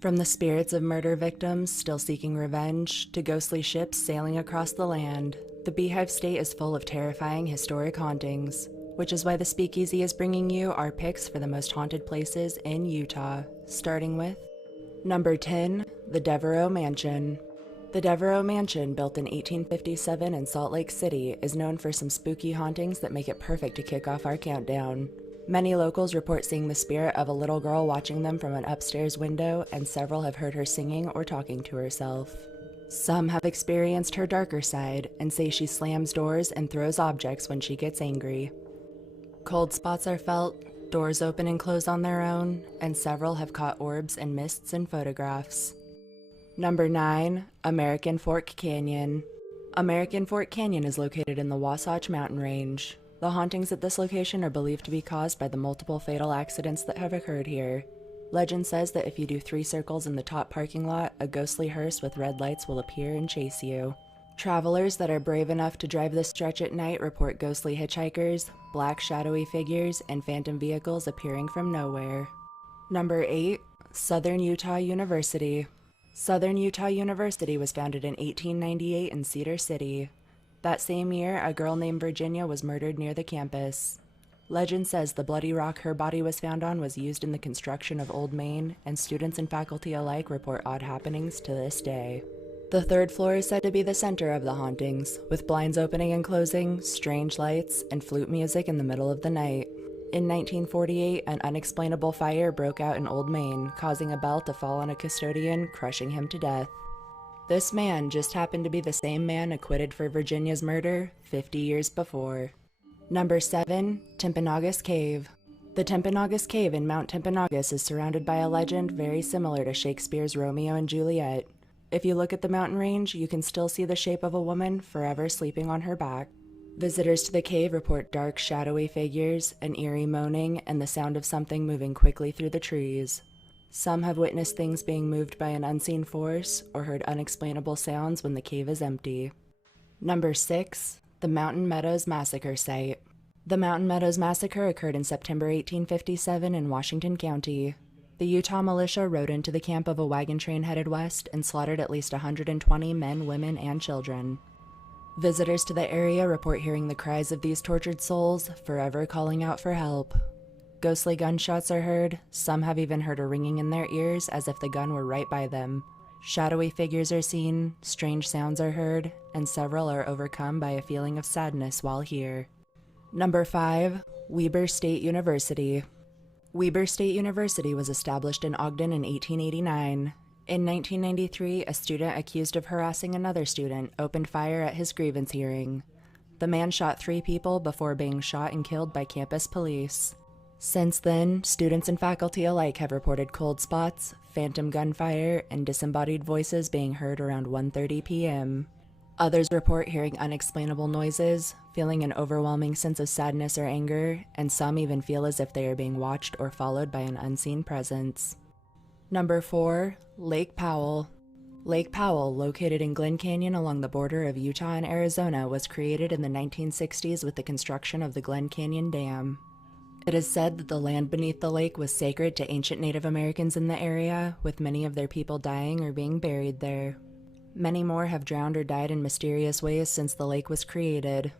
From the spirits of murder victims still seeking revenge to ghostly ships sailing across the land, the Beehive State is full of terrifying historic hauntings, which is why the Speakeasy is bringing you our picks for the most haunted places in Utah, starting with Number 10, the Devereaux Mansion. The Devereaux Mansion, built in 1857 in Salt Lake City, is known for some spooky hauntings that make it perfect to kick off our countdown. Many locals report seeing the spirit of a little girl watching them from an upstairs window, and several have heard her singing or talking to herself. Some have experienced her darker side and say she slams doors and throws objects when she gets angry. Cold spots are felt, doors open and close on their own, and several have caught orbs and mists in photographs. Number 9, American Fork Canyon. American Fork Canyon is located in the Wasatch Mountain Range. The hauntings at this location are believed to be caused by the multiple fatal accidents that have occurred here. Legend says that if you do 3 circles in the top parking lot, a ghostly hearse with red lights will appear and chase you. Travelers that are brave enough to drive this stretch at night report ghostly hitchhikers, black shadowy figures, and phantom vehicles appearing from nowhere. Number 8, Southern Utah University. Southern Utah University was founded in 1898 in Cedar City. That same year, a girl named Virginia was murdered near the campus. Legend says the bloody rock her body was found on was used in the construction of Old Main, and students and faculty alike report odd happenings to this day. The 3rd floor is said to be the center of the hauntings, with blinds opening and closing, strange lights, and flute music in the middle of the night. In 1948, an unexplainable fire broke out in Old Main, causing a bell to fall on a custodian, crushing him to death. This man just happened to be the same man acquitted for Virginia's murder 50 years before. Number 7, Timpanogos Cave. The Timpanogos Cave in Mount Timpanogos is surrounded by a legend very similar to Shakespeare's Romeo and Juliet. If you look at the mountain range, you can still see the shape of a woman forever sleeping on her back. Visitors to the cave report dark, shadowy figures, an eerie moaning, and the sound of something moving quickly through the trees. Some have witnessed things being moved by an unseen force or heard unexplainable sounds when the cave is empty. Number 6, the Mountain Meadows Massacre Site. The Mountain Meadows Massacre occurred in September 1857 in Washington County. The Utah militia rode into the camp of a wagon train headed west and slaughtered at least 120 men, women, and children. Visitors to the area report hearing the cries of these tortured souls, forever calling out for help. Ghostly gunshots are heard, some have even heard a ringing in their ears as if the gun were right by them. Shadowy figures are seen, strange sounds are heard, and several are overcome by a feeling of sadness while here. Number 5, Weber State University. Weber State University was established in Ogden in 1889. In 1993, a student accused of harassing another student opened fire at his grievance hearing. The man shot 3 people before being shot and killed by campus police. Since then, students and faculty alike have reported cold spots, phantom gunfire, and disembodied voices being heard around 1:30 p.m. Others report hearing unexplainable noises, feeling an overwhelming sense of sadness or anger, and some even feel as if they are being watched or followed by an unseen presence. Number 4, Lake Powell. Lake Powell, located in Glen Canyon along the border of Utah and Arizona, was created in the 1960s with the construction of the Glen Canyon Dam. It is said that the land beneath the lake was sacred to ancient Native Americans in the area, with many of their people dying or being buried there. Many more have drowned or died in mysterious ways since the lake was created.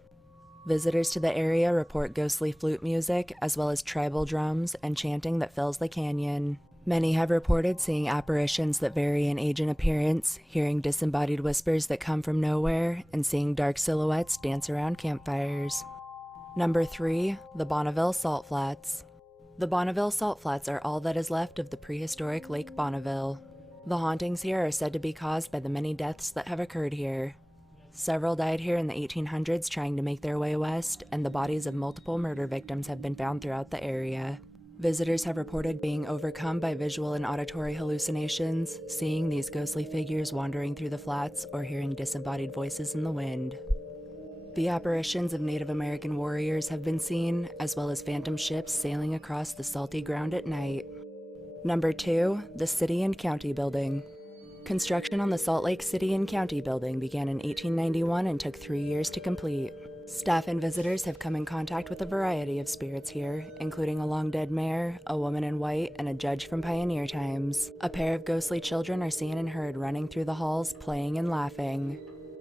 Visitors to the area report ghostly flute music, as well as tribal drums and chanting that fills the canyon. Many have reported seeing apparitions that vary in age and appearance, hearing disembodied whispers that come from nowhere, and seeing dark silhouettes dance around campfires. Number 3, the Bonneville Salt Flats. The Bonneville Salt Flats are all that is left of the prehistoric Lake Bonneville. The hauntings here are said to be caused by the many deaths that have occurred here. Several died here in the 1800s trying to make their way west, and the bodies of multiple murder victims have been found throughout the area. Visitors have reported being overcome by visual and auditory hallucinations, seeing these ghostly figures wandering through the flats, or hearing disembodied voices in the wind. The apparitions of Native American warriors have been seen, as well as phantom ships sailing across the salty ground at night. Number 2, the City and County Building. Construction on the Salt Lake City and County Building began in 1891 and took 3 years to complete. Staff and visitors have come in contact with a variety of spirits here, including a long-dead mayor, a woman in white, and a judge from pioneer times. A pair of ghostly children are seen and heard running through the halls, playing and laughing.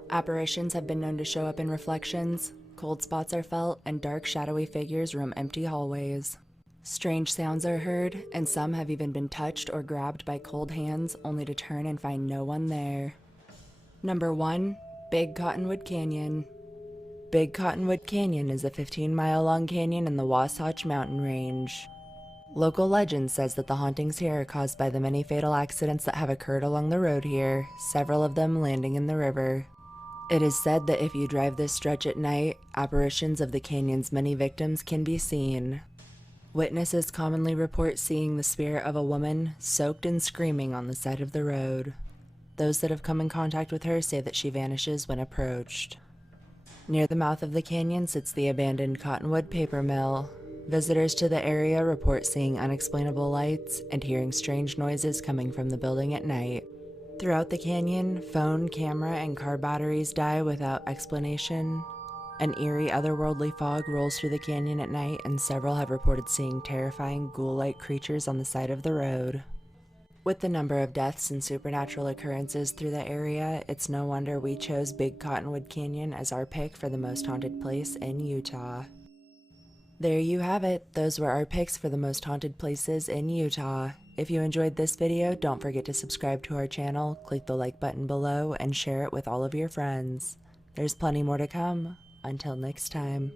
Apparitions have been known to show up in reflections, cold spots are felt, and dark, shadowy figures roam empty hallways. Strange sounds are heard, and some have even been touched or grabbed by cold hands, only to turn and find no one there. Number 1. Big Cottonwood Canyon. Big Cottonwood Canyon is a 15-mile-long canyon in the Wasatch Mountain Range. Local legend says that the hauntings here are caused by the many fatal accidents that have occurred along the road here, several of them landing in the river. It is said that if you drive this stretch at night, apparitions of the canyon's many victims can be seen. Witnesses commonly report seeing the spirit of a woman soaked and screaming on the side of the road. Those that have come in contact with her say that she vanishes when approached. Near the mouth of the canyon sits the abandoned Cottonwood paper mill. Visitors to the area report seeing unexplainable lights and hearing strange noises coming from the building at night. Throughout the canyon, phone, camera, and car batteries die without explanation. An eerie, otherworldly fog rolls through the canyon at night, and several have reported seeing terrifying, ghoul-like creatures on the side of the road. With the number of deaths and supernatural occurrences through the area, it's no wonder we chose Big Cottonwood Canyon as our pick for the most haunted place in Utah. There you have it. Those were our picks for the most haunted places in Utah. If you enjoyed this video, don't forget to subscribe to our channel, click the like button below, and share it with all of your friends. There's plenty more to come. Until next time.